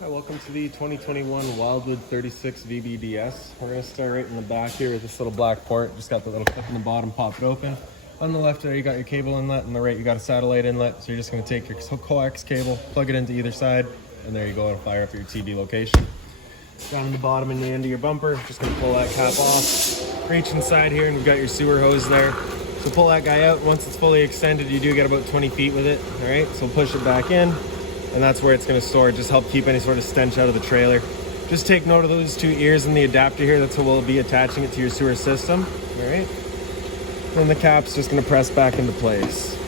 Hi, welcome to the 2021 Wildwood 36 VBDS. We're going to start right in the back here with this little black port. Just got the little clip in the bottom, pop it open. On the left there, you got your cable inlet. On the right, you got a satellite inlet. So you're just going to take your coax cable, plug it into either side, and there you go. It'll fire up your TV location. Down in the bottom and the end of your bumper, just going to pull that cap off. Reach inside here, and you've got your sewer hose there. So pull that guy out. Once it's fully extended, you do get about 20 feet with it. All right, so push it back in. And that's where it's going to store, just help keep any sort of stench out of the trailer. Just take note of those two ears in the adapter here. That's how we'll be attaching it to your sewer system. All right. And the cap's just going to press back into place.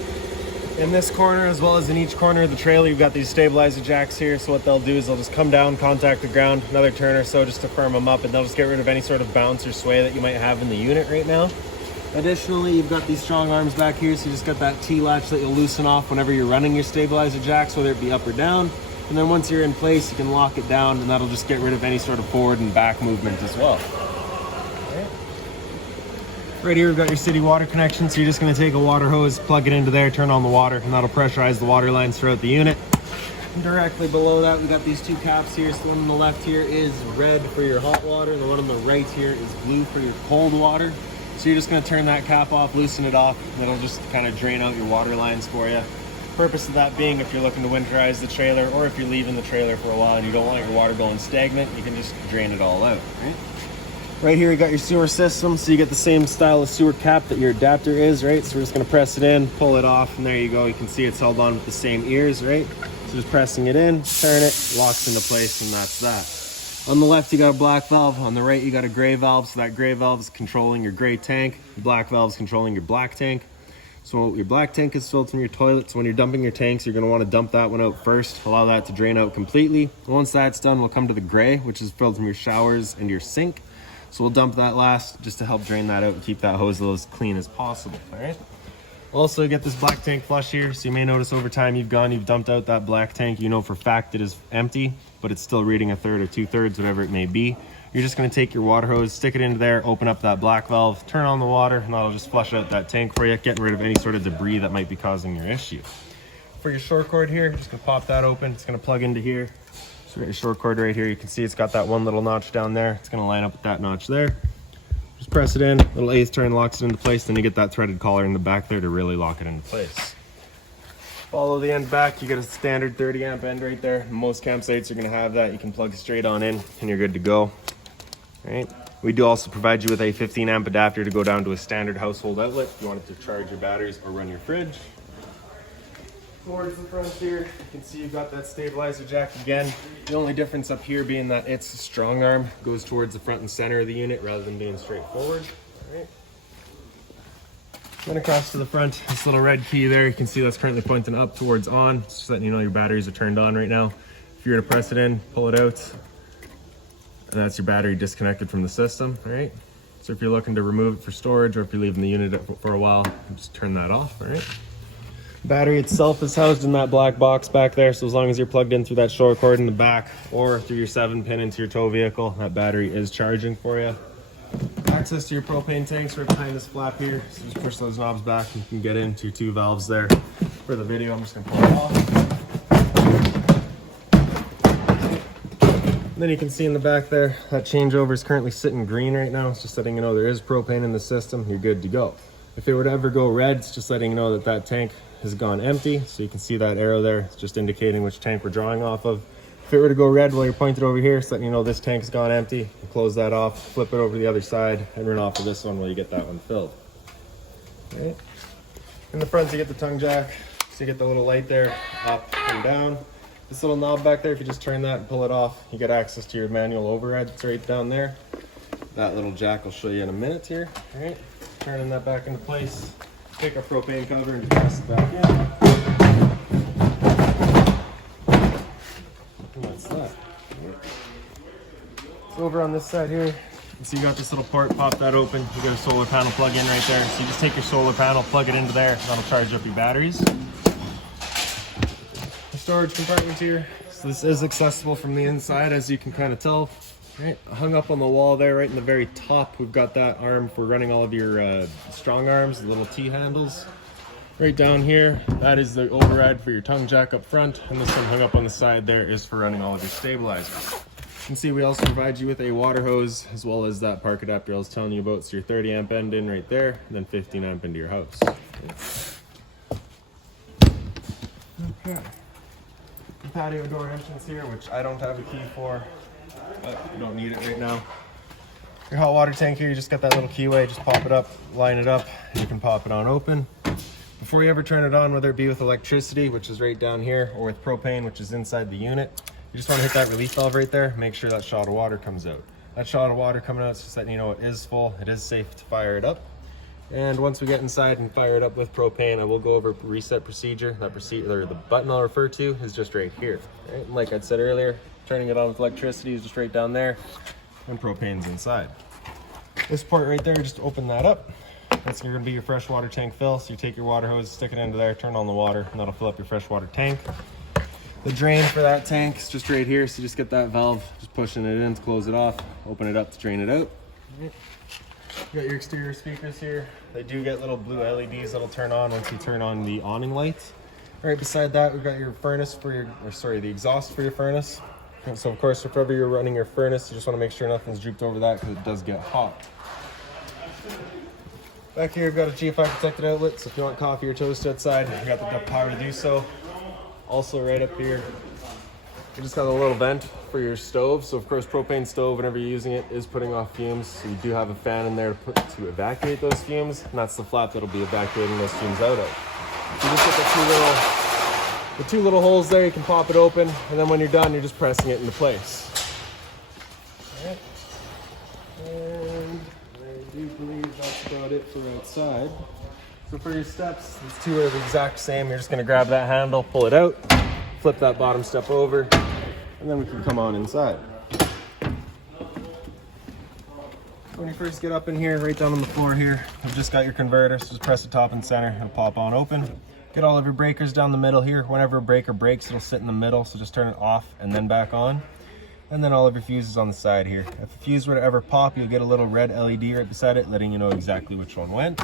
In this corner, as well as in each corner of the trailer, you've got these stabilizer jacks here. So what they'll do is they'll just come down, contact the ground, another turn or so just to firm them up, and they'll just get rid of any sort of bounce or sway that you might have in the unit right now. Additionally, you've got these strong arms back here, so you just got that T-latch that you'll loosen off whenever you're running your stabilizer jacks, whether it be up or down. And then once you're in place, you can lock it down, and that'll just get rid of any sort of forward and back movement as well. Right here, we've got your city water connection, so you're just going to take a water hose, plug it into there, turn on the water, and that'll pressurize the water lines throughout the unit. And directly below that, we got these two caps here. So the one on the left here is red for your hot water, and the one on the right here is blue for your cold water. So you're just going to turn that cap off, loosen it off, and it'll just kind of drain out your water lines for you. Purpose of that being if you're looking to winterize the trailer, or if you're leaving the trailer for a while and you don't want your water going stagnant, you can just drain it all out. Right here you got your sewer system, so you get the same style of sewer cap that your adapter is, right? So we're just going to press it in, pull it off, and there you go. You can see it's held on with the same ears, right? So just pressing it in, turn it, locks into place, and that's that. On the left, you got a black valve. On the right, you got a gray valve. So that gray valve is controlling your gray tank. The black valve is controlling your black tank. So your black tank is filled from your toilet. So when you're dumping your tanks, you're going to want to dump that one out first. Allow that to drain out completely. Once that's done, we'll come to the gray, which is filled from your showers and your sink. So we'll dump that last just to help drain that out and keep that hose as clean as possible. All right. Also, get this black tank flush here. So you may notice over time you've dumped out that black tank. You know for a fact it is empty, but it's still reading a third or 2/3, whatever it may be. You're just going to take your water hose, stick it into there, open up that black valve, turn on the water, and that'll just flush out that tank for you, getting rid of any sort of debris that might be causing your issue. For your short cord here, just going to pop that open. It's going to plug into here. So you got your short cord right here. You can see it's got that one little notch down there. It's going to line up with that notch there. Just press it in, little eighth turn locks it into place, then you get that threaded collar in the back there to really lock it into place. Follow the end back, you get a standard 30 amp end right there. Most campsites are going to have that. You can plug straight on in and you're good to go. All right. We do also provide you with a 15 amp adapter to go down to a standard household outlet if you want it to charge your batteries or run your fridge. Towards the front here, you can see you've got that stabilizer jack again. The only difference up here being that its strong arm goes towards the front and center of the unit rather than being straight forward. All right. Then across to the front, this little red key there, you can see that's currently pointing up towards on. It's just letting you know your batteries are turned on right now. If you're gonna press it in, pull it out, and that's your battery disconnected from the system. All right. So if you're looking to remove it for storage, or if you're leaving the unit for a while, just turn that off. All right. Battery itself is housed in that black box back there, so as long as you're plugged in through that short cord in the back or through your 7-pin into your tow vehicle, that battery is charging for you. Access to your propane tanks right behind this flap here, so just push those knobs back and you can get into your two valves there. For the video, I'm just going to pull it off. And then you can see in the back there, that changeover is currently sitting green right now. It's just letting you know there is propane in the system, you're good to go. If it were to ever go red, it's just letting you know that that tank has gone empty. So you can see that arrow there. It's just indicating which tank we're drawing off of. If it were to go red while you're pointed over here, it's letting you know this tank's gone empty. You close that off, flip it over to the other side, and run off of this one while you get that one filled. All right. In the front, you get the tongue jack. So you get the little light there, up and down. This little knob back there, if you just turn that and pull it off, you get access to your manual override. It's right down there. That little jack I'll show you in a minute here. All right. Turning that back into place, take our propane cover and press it back in. And that's that. So over on this side here, you see you got this little port, pop that open. You got a solar panel plug in right there. So you just take your solar panel, plug it into there, that'll charge up your batteries. The storage compartment here. So this is accessible from the inside, as you can kind of tell. Right, hung up on the wall there, right in the very top, we've got that arm for running all of your strong arms, the little T handles. Right down here, that is the override for your tongue jack up front, and this one hung up on the side there is for running all of your stabilizers. You can see we also provide you with a water hose as well as that park adapter I was telling you about. So your 30 amp end in right there, and then 15 amp into your house. Okay. The patio door entrance here, which I don't have a key for, but you don't need it right now. Your hot water tank here, you just got that little keyway, just pop it up, line it up, and you can pop it on open. Before you ever turn it on, whether it be with electricity, which is right down here, or with propane, which is inside the unit, you just want to hit that relief valve right there, make sure that shot of water comes out. That shot of water coming out is just letting you know it is full, it is safe to fire it up. And once we get inside and fire it up with propane, I will go over reset procedure. That procedure, the button I'll refer to is just right here. Right? And like I said earlier, turning it on with electricity is just right down there, and propane's inside. This port right there, just open that up. That's going to be your freshwater tank fill. So you take your water hose, stick it into there, turn on the water, and that'll fill up your freshwater tank. The drain for that tank is just right here. So just get that valve, just pushing it in to close it off, open it up to drain it out. You got your exterior speakers here. They do get little blue LEDs that'll turn on once you turn on the awning lights. Right beside that, we've got your furnace for your, the exhaust for your furnace. And so of course, if ever you're running your furnace, you just want to make sure nothing's drooped over that because it does get hot. Back here, we've got a Gfi Protected Outlet, so if you want coffee or toast outside, you got the power to do so. Also right up here, you just got a little vent for your stove. So of course, propane stove, whenever you're using it, is putting off fumes. So you do have a fan in there to evacuate those fumes, and that's the flap that'll be evacuating those fumes out of. You just get the two little holes there, you can pop it open, and then when you're done, you're just pressing it into place. All right. And I do believe that's about it for outside. So for your steps, these two are the exact same. You're just gonna grab that handle, pull it out, flip that bottom step over, and then we can come on inside. When you first get up in here, right down on the floor here, you've just got your converter, so just press the top and center, it'll pop on open. Get all of your breakers down the middle here. Whenever a breaker breaks, it'll sit in the middle, so just turn it off and then back on. And then all of your fuses on the side here. If a fuse were to ever pop, you'll get a little red LED right beside it, letting you know exactly which one went.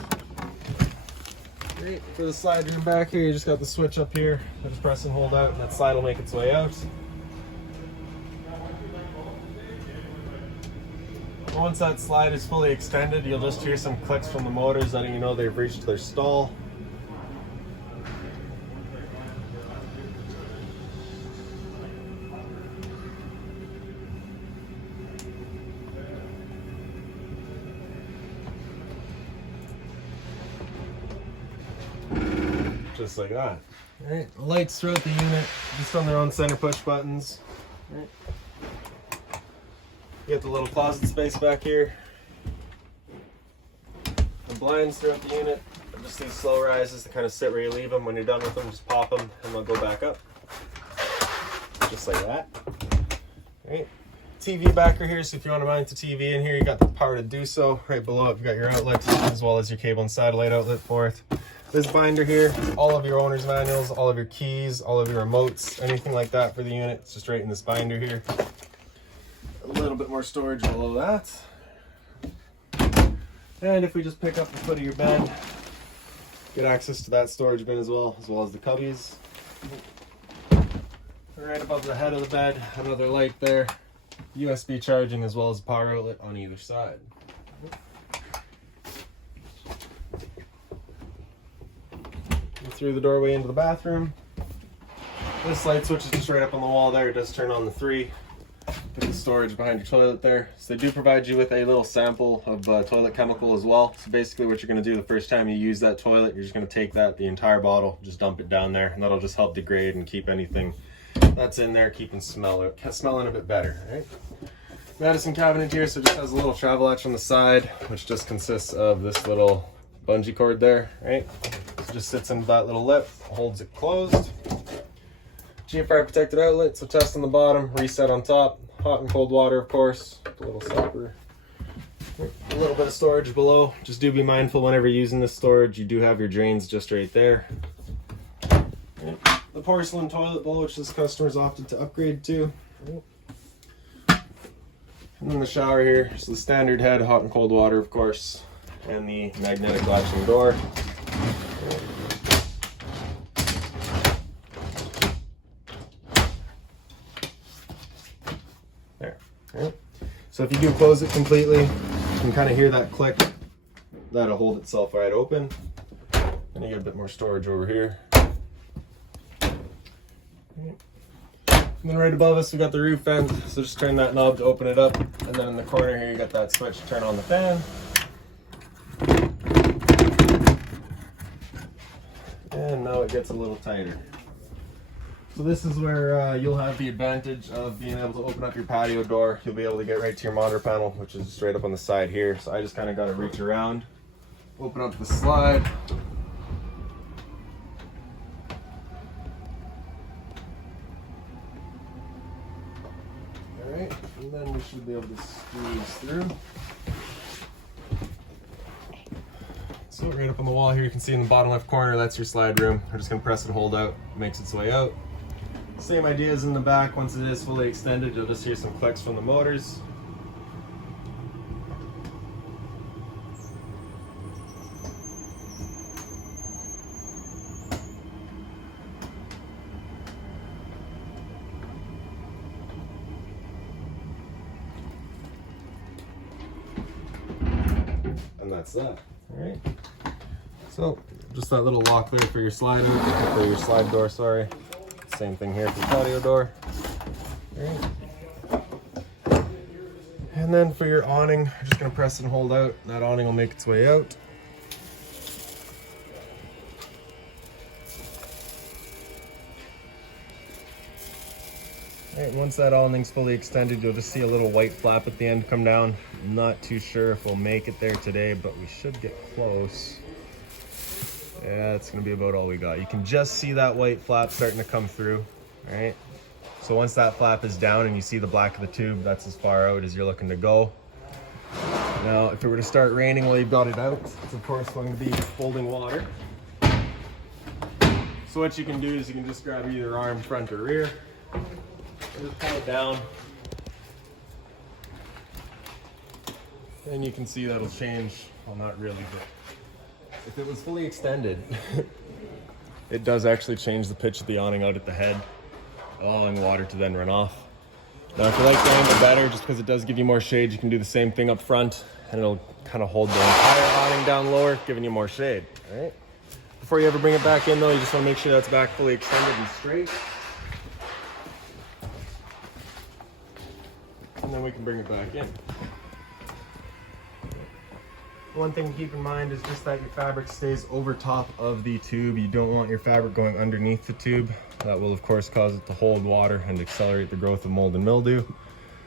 Great. For the slide room back here, you just got the switch up here. Just press and hold out, and that slide will make its way out. Once that slide is fully extended, you'll just hear some clicks from the motors letting you know they've reached their stall. Just like that. All right, the lights throughout the unit, just on their own center push buttons. All right. You got the little closet space back here. The blinds throughout the unit, just these slow rises to kind of sit where you leave them. When you're done with them, just pop them and they'll go back up. Just like that. All right. TV backer here, so if you want to mount the TV in here, you got the power to do so. Right below it, you've got your outlet as well as your cable and satellite outlet for it. This binder here, all of your owner's manuals, all of your keys, all of your remotes, anything like that for the unit, it's just right in this binder here. A little bit more storage below that. And if we just pick up the foot of your bed, get access to that storage bin as well as the cubbies. Right above the head of the bed, another light there, USB charging as well as power outlet on either side. Through the doorway into the bathroom. This light switch is just right up on the wall there. It does turn on the 3. Put the storage behind your toilet there. So they do provide you with a little sample of toilet chemical as well. So basically what you're going to do the first time you use that toilet, you're just going to take that, the entire bottle, just dump it down there, and that'll just help degrade and keep anything that's in there keeping smelling a bit better. Right? Medicine cabinet here, so it just has a little travel latch on the side, which just consists of this little bungee cord there, right? So just sits in that little lip, holds it closed. Gfi Protected Outlet, so test on the bottom, reset on top, hot and cold water, of course, a little stopper. A little bit of storage below. Just do be mindful whenever using this storage, you do have your drains just right there. The porcelain toilet bowl, which this customer's opted to upgrade to. And then the shower here, so the standard head, hot and cold water, of course, and the magnetic latching door. Right? So if you do close it completely, you can kind of hear that click. That'll hold itself right open. And you get a bit more storage over here. Right. And then right above us, we got the roof vent. So just turn that knob to open it up. And then in the corner here, you got that switch to turn on the fan. And now it gets a little tighter. So this is where you'll have the advantage of being able to open up your patio door. You'll be able to get right to your monitor panel, which is straight up on the side here. So I just kind of got to reach around, open up the slide. All right, and then we should be able to squeeze through. So right up on the wall here, you can see in the bottom left corner, that's your slide room. We're just gonna press and hold out, it makes its way out. Same idea as in the back. Once it is fully extended, you'll just hear some clicks from the motors. And that's that. All right. So just that little lock there for your slide door, sorry. Same thing here for the patio door. All right. And then for your awning, you're just gonna press and hold out. That awning will make its way out. All right, once that awning's fully extended, you'll just see a little white flap at the end come down. I'm not too sure if we'll make it there today, but we should get close. Yeah, it's gonna be about all we got. You can just see that white flap starting to come through, all right? So once that flap is down and you see the black of the tube, that's as far out as you're looking to go. Now, if it were to start raining while you've got it out, it's of course going to be holding water. So what you can do is you can just grab either arm, front or rear, and just pull it down. And you can see that'll change, well, not really, but if it was fully extended, it does actually change the pitch of the awning out at the head, allowing water to then run off. Now, if you like the angle better, just because it does give you more shade, you can do the same thing up front, and it'll kind of hold the entire awning down lower, giving you more shade, all right? Before you ever bring it back in, though, you just want to make sure that's back fully extended and straight. And then we can bring it back in. One thing to keep in mind is just that your fabric stays over top of the tube. You don't want your fabric going underneath the tube. That will of course cause it to hold water and accelerate the growth of mold and mildew.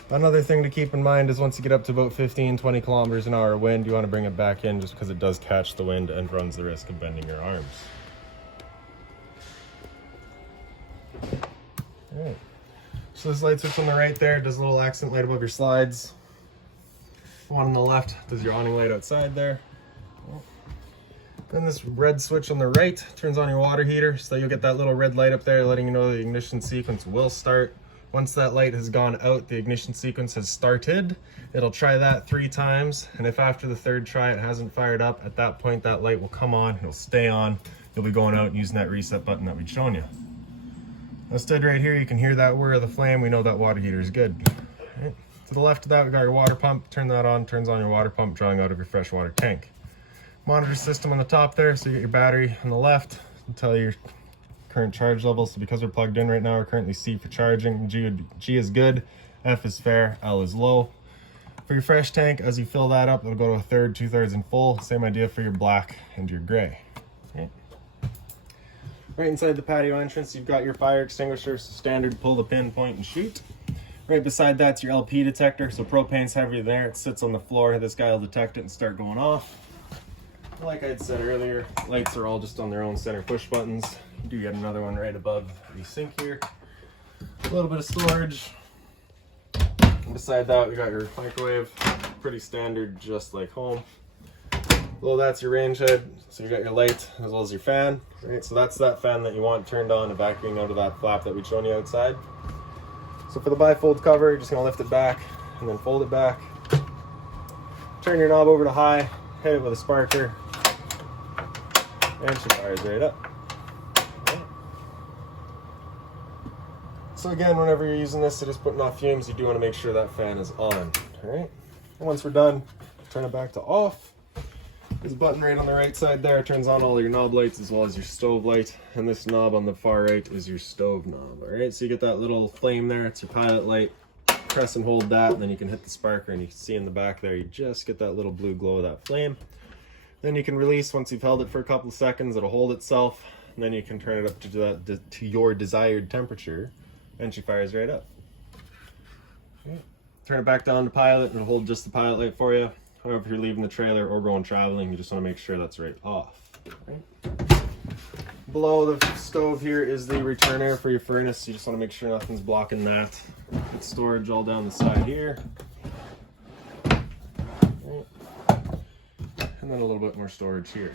Another thing to keep in mind is once you get up to about 15-20 kilometers an hour wind, you want to bring it back in just because it does catch the wind and runs the risk of bending your arms. All right. So this light switch on the right there does a little accent light above your slides. One on the left does your awning light outside there. Then this red switch on the right turns on your water heater, so you'll get that little red light up there letting you know the ignition sequence will start. Once that light has gone out, the ignition sequence has started. It'll try that 3 times, and if after the 3rd try it hasn't fired up, at that point that light will come on, it'll stay on. You'll be going out and using that reset button that we'd shown you. Now stood right here, you can hear that whir of the flame. We know that water heater is good. Right. To the left of that, we got your water pump. Turn that on, turns on your water pump, drawing out of your freshwater tank. Monitor system on the top there, so you get your battery on the left to tell you your current charge level. So because we're plugged in right now, we're currently C for charging. G is good, F is fair, L is low. For your fresh tank, as you fill that up, it'll go to 1/3, 2/3 and full. Same idea for your black and your gray. Okay. Right inside the patio entrance, you've got your fire extinguisher, so standard pull the pin, point and shoot. Right beside that's your LP detector, so propane's heavy there, it sits on the floor. This guy will detect it and start going off. Like I'd said earlier, lights are all just on their own center push buttons. You do get another one right above the sink here. A little bit of storage. And beside that, we got your microwave, pretty standard, just like home. Below that's your range head, so you got your light as well as your fan. Right, so that's that fan that you want turned on and vacuuming out of that flap that we'd shown you outside. So for the bifold cover, you're just gonna lift it back and then fold it back. Turn your knob over to high, hit it with a sparker, and she fires right up. So again, whenever you're using this, it is putting off fumes, you do want to make sure that fan is on. All right. And once we're done, turn it back to off. There's a button right on the right side there. It turns on all your knob lights as well as your stove light. And this knob on the far right is your stove knob. All right, so you get that little flame there. It's your pilot light. Press and hold that, and then you can hit the sparker, and you can see in the back there, you just get that little blue glow of that flame. Then you can release. Once you've held it for a couple of seconds, it'll hold itself. And then you can turn it up to your desired temperature, and she fires right up. Okay. Turn it back down to pilot, and it'll hold just the pilot light for you. However, if you're leaving the trailer or going traveling, you just want to make sure that's right off. Right. Below the stove here is the return air for your furnace. You just want to make sure nothing's blocking that. Get storage all down the side here. Right. And then a little bit more storage here.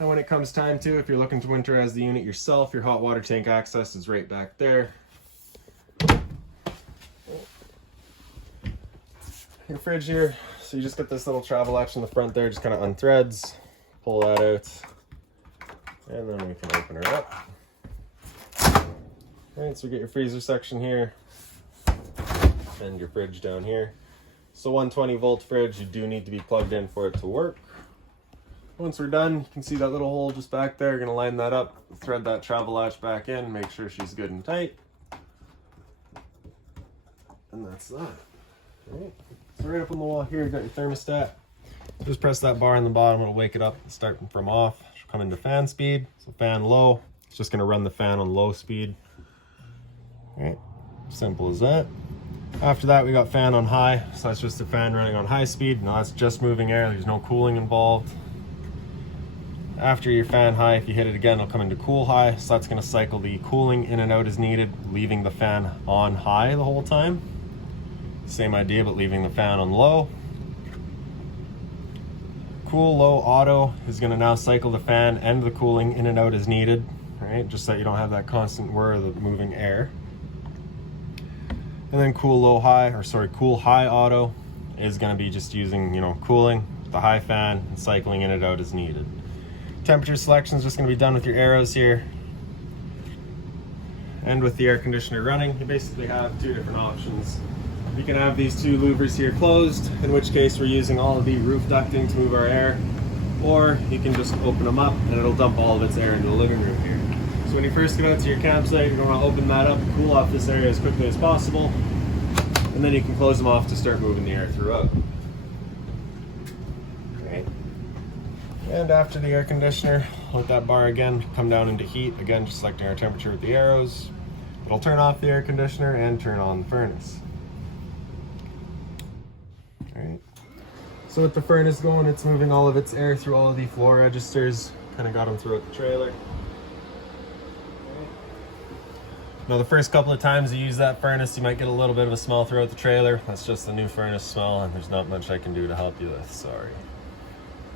And when it comes time to, if you're looking to winterize the unit yourself, your hot water tank access is right back there. Your fridge here, so you just get this little travel latch in the front there, just kind of unthreads, pull that out, and then we can open her up. Alright, so we get your freezer section here, and your fridge down here. So 120 volt fridge, you do need to be plugged in for it to work. Once we're done, you can see that little hole just back there. You're going to line that up, thread that travel latch back in, make sure she's good and tight. And that's that. Alright. So right up on the wall here, you got your thermostat. Just press that bar on the bottom, it'll wake it up and start from off. She'll come into fan speed. So fan low, it's just gonna run the fan on low speed. Alright, simple as that. After that, we got fan on high. So that's just a fan running on high speed. Now that's just moving air, there's no cooling involved. After your fan high, if you hit it again, it'll come into cool high. So that's gonna cycle the cooling in and out as needed, leaving the fan on high the whole time. Same idea, but leaving the fan on low. Cool low auto is going to now cycle the fan and the cooling in and out as needed, right? Just so that you don't have that constant whir of the moving air. And then cool low high, or sorry, cool high auto is going to be just using, cooling, the high fan, and cycling in and out as needed. Temperature selection is just going to be done with your arrows here. And with the air conditioner running, you basically have two different options. You can have these two louvers here closed, in which case we're using all of the roof ducting to move our air, or you can just open them up and it'll dump all of its air into the living room here. So when you first get out to your campsite, you're going to open that up and cool off this area as quickly as possible, and then you can close them off to start moving the air throughout. Okay. And after the air conditioner, let that bar again come down into heat, again just selecting our temperature with the arrows. It'll turn off the air conditioner and turn on the furnace. Alright, so with the furnace going, it's moving all of its air through all of the floor registers, kind of got them throughout the trailer. Now the first couple of times you use that furnace, you might get a little bit of a smell throughout the trailer. That's just the new furnace smell, and there's not much I can do to help you with, sorry.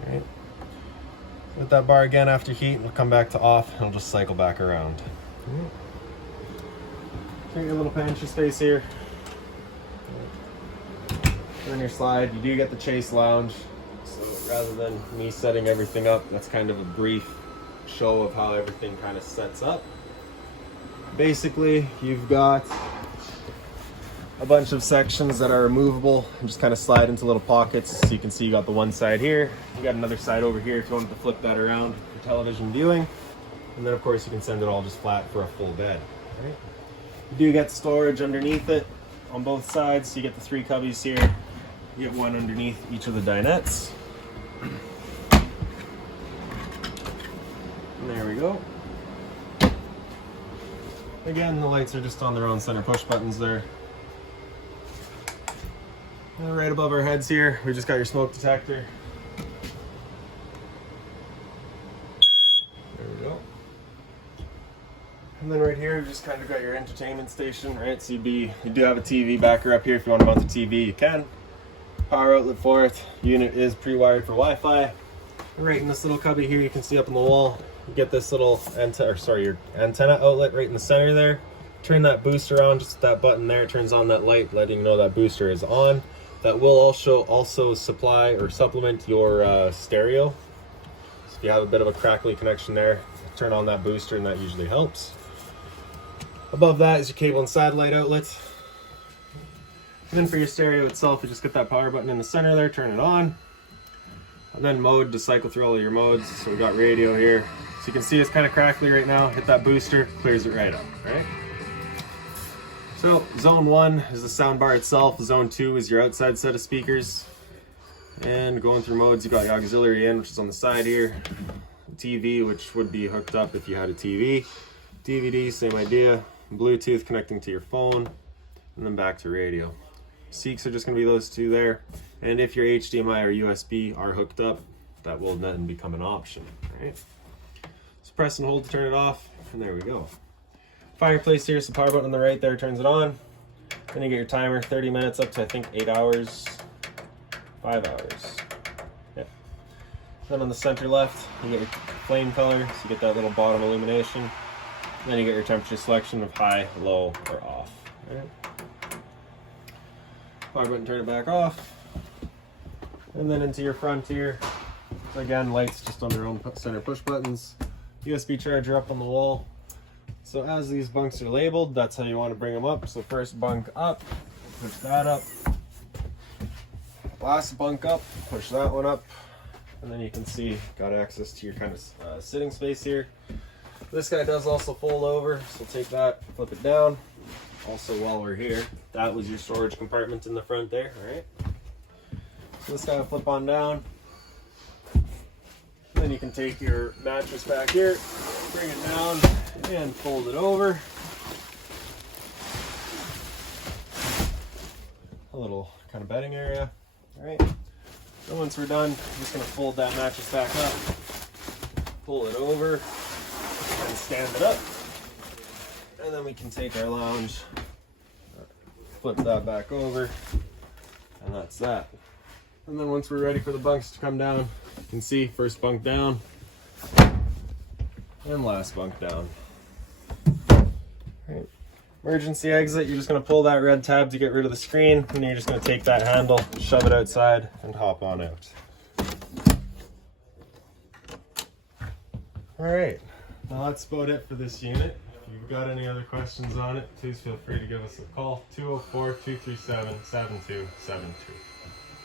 Alright, with that bar again after heat, it'll come back to off, and it'll just cycle back around. Take your little pantry space here. On your slide, you do get the Chase Lounge, so rather than me setting everything up, that's kind of a brief show of how everything kind of sets up. Basically, you've got a bunch of sections that are removable and just kind of slide into little pockets. So you can see you got the one side here, you got another side over here if you wanted to flip that around for television viewing, and then of course you can send it all just flat for a full bed. Right? You do get storage underneath it on both sides, so you get the 3 cubbies here. You get one underneath each of the dinettes. And there we go. Again, the lights are just on their own center push buttons there. And right above our heads here, we just got your smoke detector. There we go. And then right here, we've just kind of got your entertainment station, right? So you do have a TV backer up here. If you want to mount the TV, you can. Power outlet for it. Unit is pre-wired for Wi-Fi. Right in this little cubby here, you can see up on the wall, you get this little your antenna outlet right in the center there. Turn that booster on, just that button there, it turns on that light, letting you know that booster is on. That will also supply or supplement your stereo. So if you have a bit of a crackly connection there, turn on that booster and that usually helps. Above that is your cable and satellite outlets. And then for your stereo itself, you just get that power button in the center there, turn it on. And then mode to cycle through all of your modes. So we got radio here. So you can see it's kind of crackly right now. Hit that booster, clears it right up, right? So zone 1 is the sound bar itself. Zone 2 is your outside set of speakers. And going through modes, you got your auxiliary in, which is on the side here. TV, which would be hooked up if you had a TV. DVD, same idea. Bluetooth connecting to your phone. And then back to radio. Seeks are just going to be those two there. And if your HDMI or USB are hooked up, that will then become an option. Right? So press and hold to turn it off, and there we go. Fireplace here, so power button on the right there turns it on. Then you get your timer, 30 minutes up to I think 8 hours, 5 hours. Yeah. Then on the center left, you get your flame color, so you get that little bottom illumination. Then you get your temperature selection of high, low, or off. Right? Power button, turn it back off. And then into your front here. So again, lights just on their own center push buttons. USB charger up on the wall. So as these bunks are labeled, that's how you want to bring them up. So first bunk up, push that up. Last bunk up, push that one up. And then you can see, got access to your kind of sitting space here. This guy does also fold over, so take that, flip it down. Also, while we're here, that was your storage compartment in the front there, all right? So this guy will flip on down. Then you can take your mattress back here, bring it down, and fold it over. A little kind of bedding area, all right? And once we're done, I'm just gonna fold that mattress back up, pull it over, and stand it up. And then we can take our lounge, flip that back over, and that's that. And then once we're ready for the bunks to come down, you can see first bunk down, and last bunk down. Right. Emergency exit, you're just gonna pull that red tab to get rid of the screen, and you're just gonna take that handle, shove it outside, and hop on out. All right, now that's about it for this unit. If you've got any other questions on it, please feel free to give us a call, 204-237-7272.